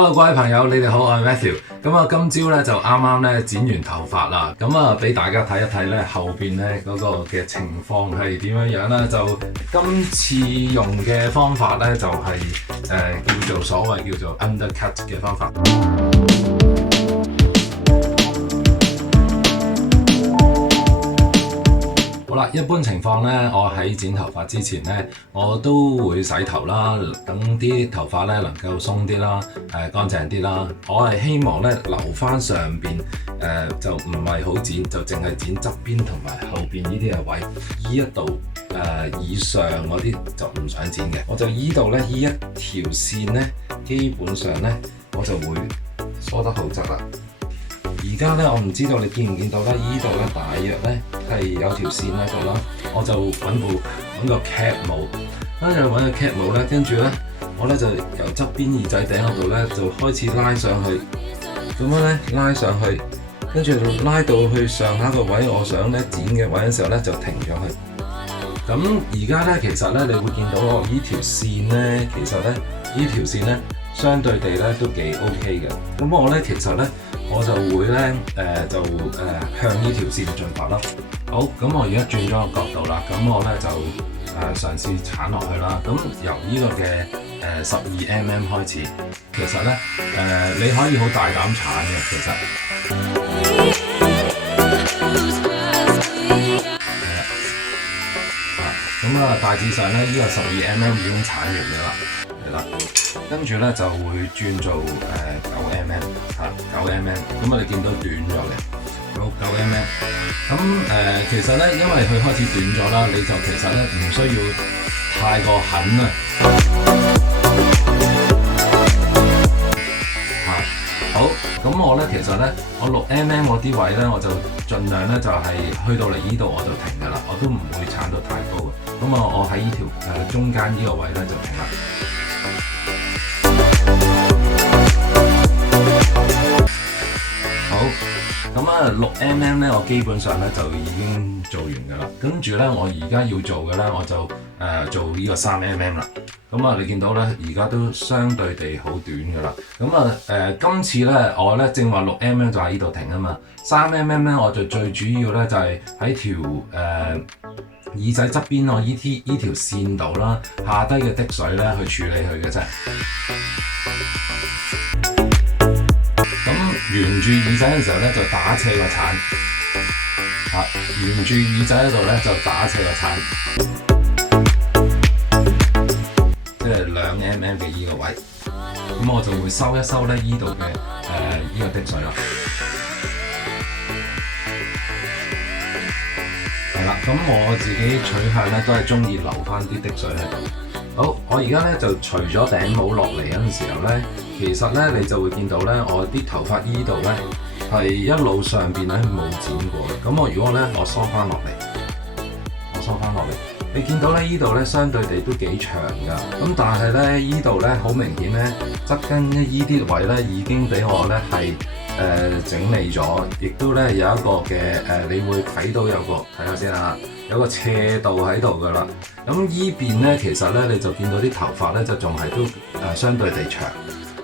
Hello， 各位朋友，你哋好，我係 Matthew。咁啊，今朝咧就啱啱咧剪完頭髮啦。咁啊，俾大家睇一睇咧後邊咧嗰個嘅情況係點樣樣啦。就今次用嘅方法咧就係叫做所謂叫做 undercut 嘅方法。好啦，一般情況咧，我喺剪頭髮之前咧，我都會洗頭啦，等啲頭髮咧能夠鬆啲啦，乾淨啲啦。我係希望咧留翻上邊，就唔係好剪，就淨係剪側邊同埋後邊呢啲嘅位。呢一度以上嗰啲就唔想剪嘅，我就依度咧依一條線咧，基本上咧我就會梳得好直啦。而家咧，我唔知道你見唔見到啦？依度咧，大約咧係有條線喺度啦。我就揾個 cap 帽，跟住揾個 cap 帽咧，跟住咧，我咧就由側邊耳仔頂嗰度咧就開始拉上去，咁樣咧拉上去，跟住拉到去上下個位，我想咧剪嘅位嘅時候咧就停咗去。咁而家咧，其實咧你會見到我依條線咧，其實咧依條線咧相對地咧都幾 OK 嘅。咁我咧其實咧。我就會咧向呢條線進發咯。好，咁我而家轉咗個角度啦，咁我咧就嘗試鏟落去啦。咁由呢個嘅12mm 開始，其實咧你可以好大膽鏟嘅，其實咁啊大致上咧呢個12mm 已經鏟完嘅啦。跟住咧就會轉做9mm 9mm， 咁我哋見到短咗嘅9mm。咁其實咧，因為佢開始短咗啦，你就其實咧唔需要太過狠啊。好，咁我咧其實咧，我6mm 嗰啲位咧，我就盡量咧就係去到嚟呢度我就停㗎啦，我都唔會鏟到太高嘅。咁我喺呢條中間呢個位咧就停啦。咁啊6mm 咧，我基本上咧就已經做完㗎啦。跟住咧，我而家要做嘅咧，我就做呢個3mm 啦。咁啊，你見到咧，而家都相對地好短㗎啦。咁啊今次咧，我咧正話6mm就喺呢度停啊嘛。3mm咧，我就最主要咧就係喺條耳仔側邊我依條線度啦，下低嘅滴水咧去處理佢嘅啫。沿住耳仔嘅時候咧，就打斜個鏟，沿住耳仔嗰度咧就打斜個鏟，即係2mm 嘅依個位。咁我就會收一收咧依度嘅依個滴水啦。係啦，咁我自己取向咧都係中意留翻啲滴水喺度。好，我而家咧就除咗頂帽落嚟嗰陣時候咧，其實咧你就會見到咧，我啲頭髮依度咧係一路上邊咧冇剪過嘅。咁我如果咧我梳翻落嚟，你見到咧依度咧相對地都幾長㗎。咁但係咧依度咧好明顯咧側跟依啲位咧已經俾我咧係整理咗，亦都咧有一個嘅你會睇到睇下先啦。有個斜度喺度㗎啦，咁依邊咧其實咧你就見到啲頭髮咧就仲係都相對地長。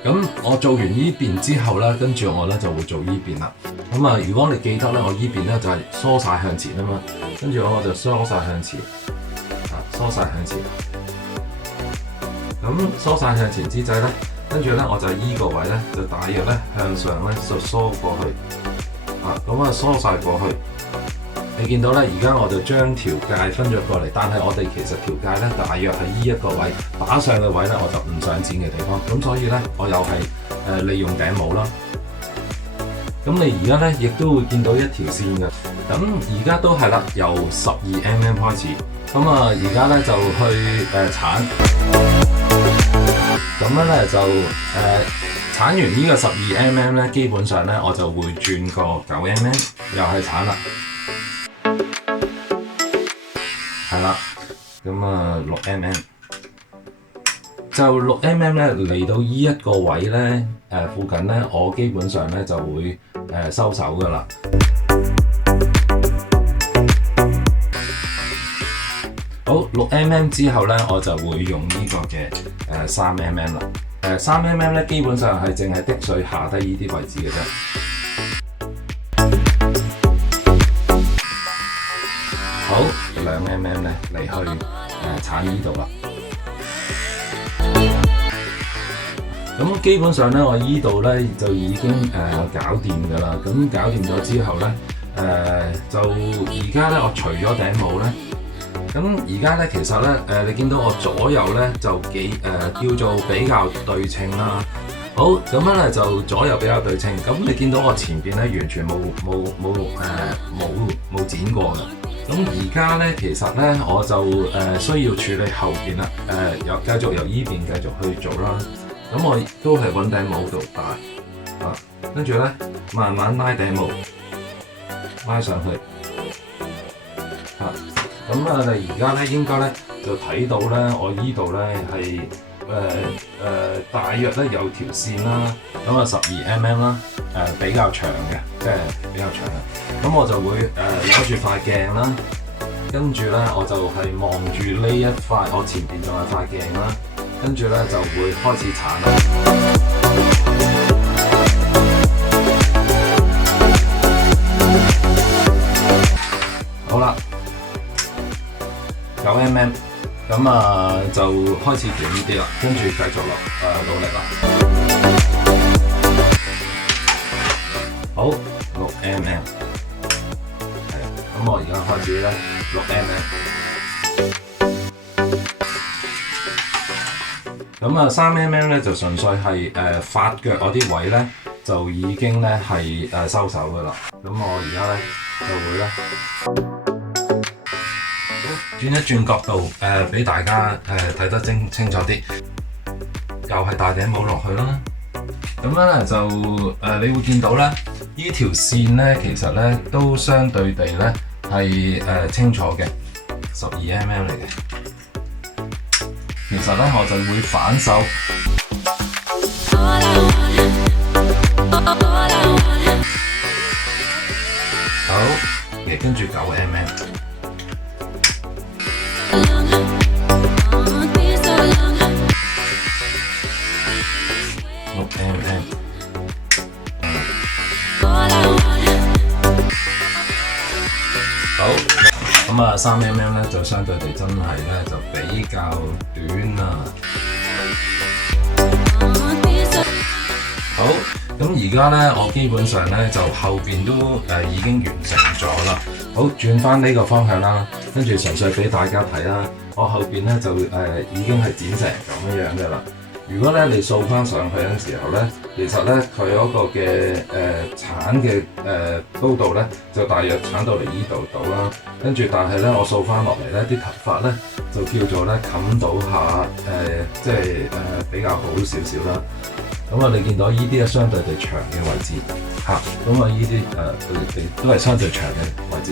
咁我做完依邊之後咧，跟住我咧就會做依邊啦。咁啊，如果你記得咧，我依邊咧就係梳晒向前啊嘛，跟住我就梳晒向前，梳晒向前。咁梳晒向前之際咧，跟住咧我就依個位咧就大約咧向上咧就梳過去，咁啊梳晒過去。你見到咧，而家我就將條界分咗過嚟，但係我哋其實條界咧大約係呢一個位打上嘅位咧，我就唔想剪嘅地方。咁所以咧，我又係利用頂帽啦。咁你而家咧亦都會見到一條線嘅。咁而家都係啦，由12mm 開始。咁啊，而家咧就去鏟。咁樣咧就鏟完呢個12mm咧，基本上咧我就會轉個9mm，又係鏟啦。係啦，咁啊6mm 就6mm咧嚟到依一個位咧，附近咧，我基本上咧就會收手噶啦。好，6mm之後咧，我就會用呢個嘅3mm啦。3mm 咧，基本上係淨係滴水下低呢啲位置嘅啫。好，2mm 咧嚟去鏟呢度啦。咁基本上咧，我依度咧就已經搞掂㗎啦。咁搞掂咗之後咧，就而家咧我除咗頂帽咧，咁而家咧其實咧你見到我左右咧就叫做比較對稱啦。好，咁樣咧就左右比較對稱。咁你見到我前邊咧完全冇剪過嘅。咁而家咧其實咧我就需要處理後邊啦。繼續由依邊繼續去做啦。咁我都係揾頂帽度戴，跟住咧慢慢拉頂帽，拉上去，咁你而家咧應該咧就睇到咧，我依度咧係大約咧有條線啦，咁啊12mm啦，比較長嘅，即係比較長嘅，咁我就會攞住塊鏡啦，跟住咧我就係望住呢一塊，我前邊仲有塊鏡啦。跟住咧就會開始鏟啦。好啦，9mm，咁就開始短呢啲啦，跟住繼續努力啦。好，6mm，係，咁我而家開始咧6mm。咁3mm 咧就純粹係發腳嗰啲位咧就已經咧係收手噶啦。咁我而家咧就會咧轉一轉角度俾大家睇得清楚啲。又係戴頂帽落去啦。咁樣咧就你會見到咧呢條線咧其實咧都相對地咧係清楚嘅，12mm 嚟嘅。其實咧我就會反手，好，跟住9mm，6mm，好。咁3mm 咧就相對地真係咧就比較短啦。好，咁而家咧我基本上咧就後邊都已經完成咗啦。好，轉翻呢個方向啦，跟住純粹俾大家睇啦。我後邊咧就已經係剪成咁樣嘅啦。如果咧你掃翻上去嘅時候咧，其實咧佢嗰個嘅鏟嘅高度咧就大約鏟到嚟依度到啦，跟住但係咧我掃翻落嚟咧啲頭髮咧就叫做咧冚到下即係比較好少少啦。咁你見到依啲咧相對地長嘅位置嚇，咁依啲都係相對長嘅位置。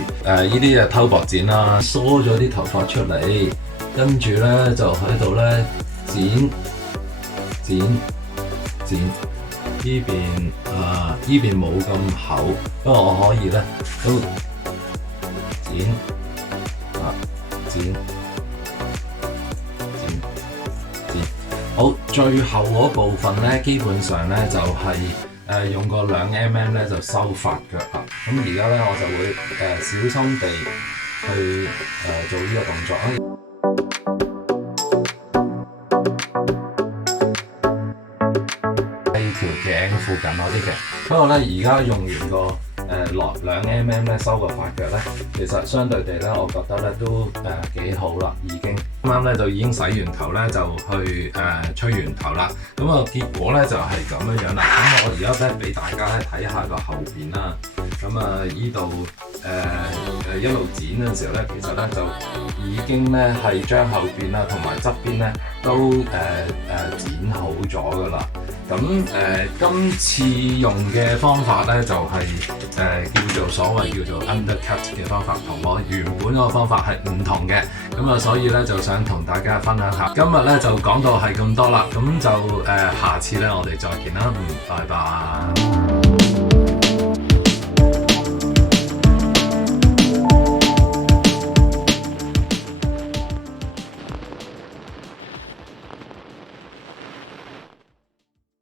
依啲偷薄剪啦，梳咗啲頭髮出嚟，跟住咧就喺度咧剪。依邊冇咁厚，不過我可以咧都剪。好，最後嗰部分咧，基本上咧就係用個2mm咧就收髮腳啦。咁而家咧我就會小心地去做呢個動作啊。條頸附近嗰啲嘅，不過咧而家用完個2mm咧收個髮腳咧，其實相對地咧，我覺得咧都幾好啦，已經啱啱咧就已經洗完頭咧，就去吹完頭啦。咁結果咧就係咁樣樣啦。咁我而家咧俾大家咧睇下個後邊啦。咁依度一路剪嘅時候咧，其實咧就已經咧係將後邊啦同埋側邊咧都剪好咗噶啦。咁今次用嘅方法咧就係叫做所謂叫做 undercut 嘅方法，同我原本嗰個方法係唔同嘅。咁所以咧就想同大家分享下。今日咧就講到係咁多啦，咁就下次咧我哋再見啦，拜拜。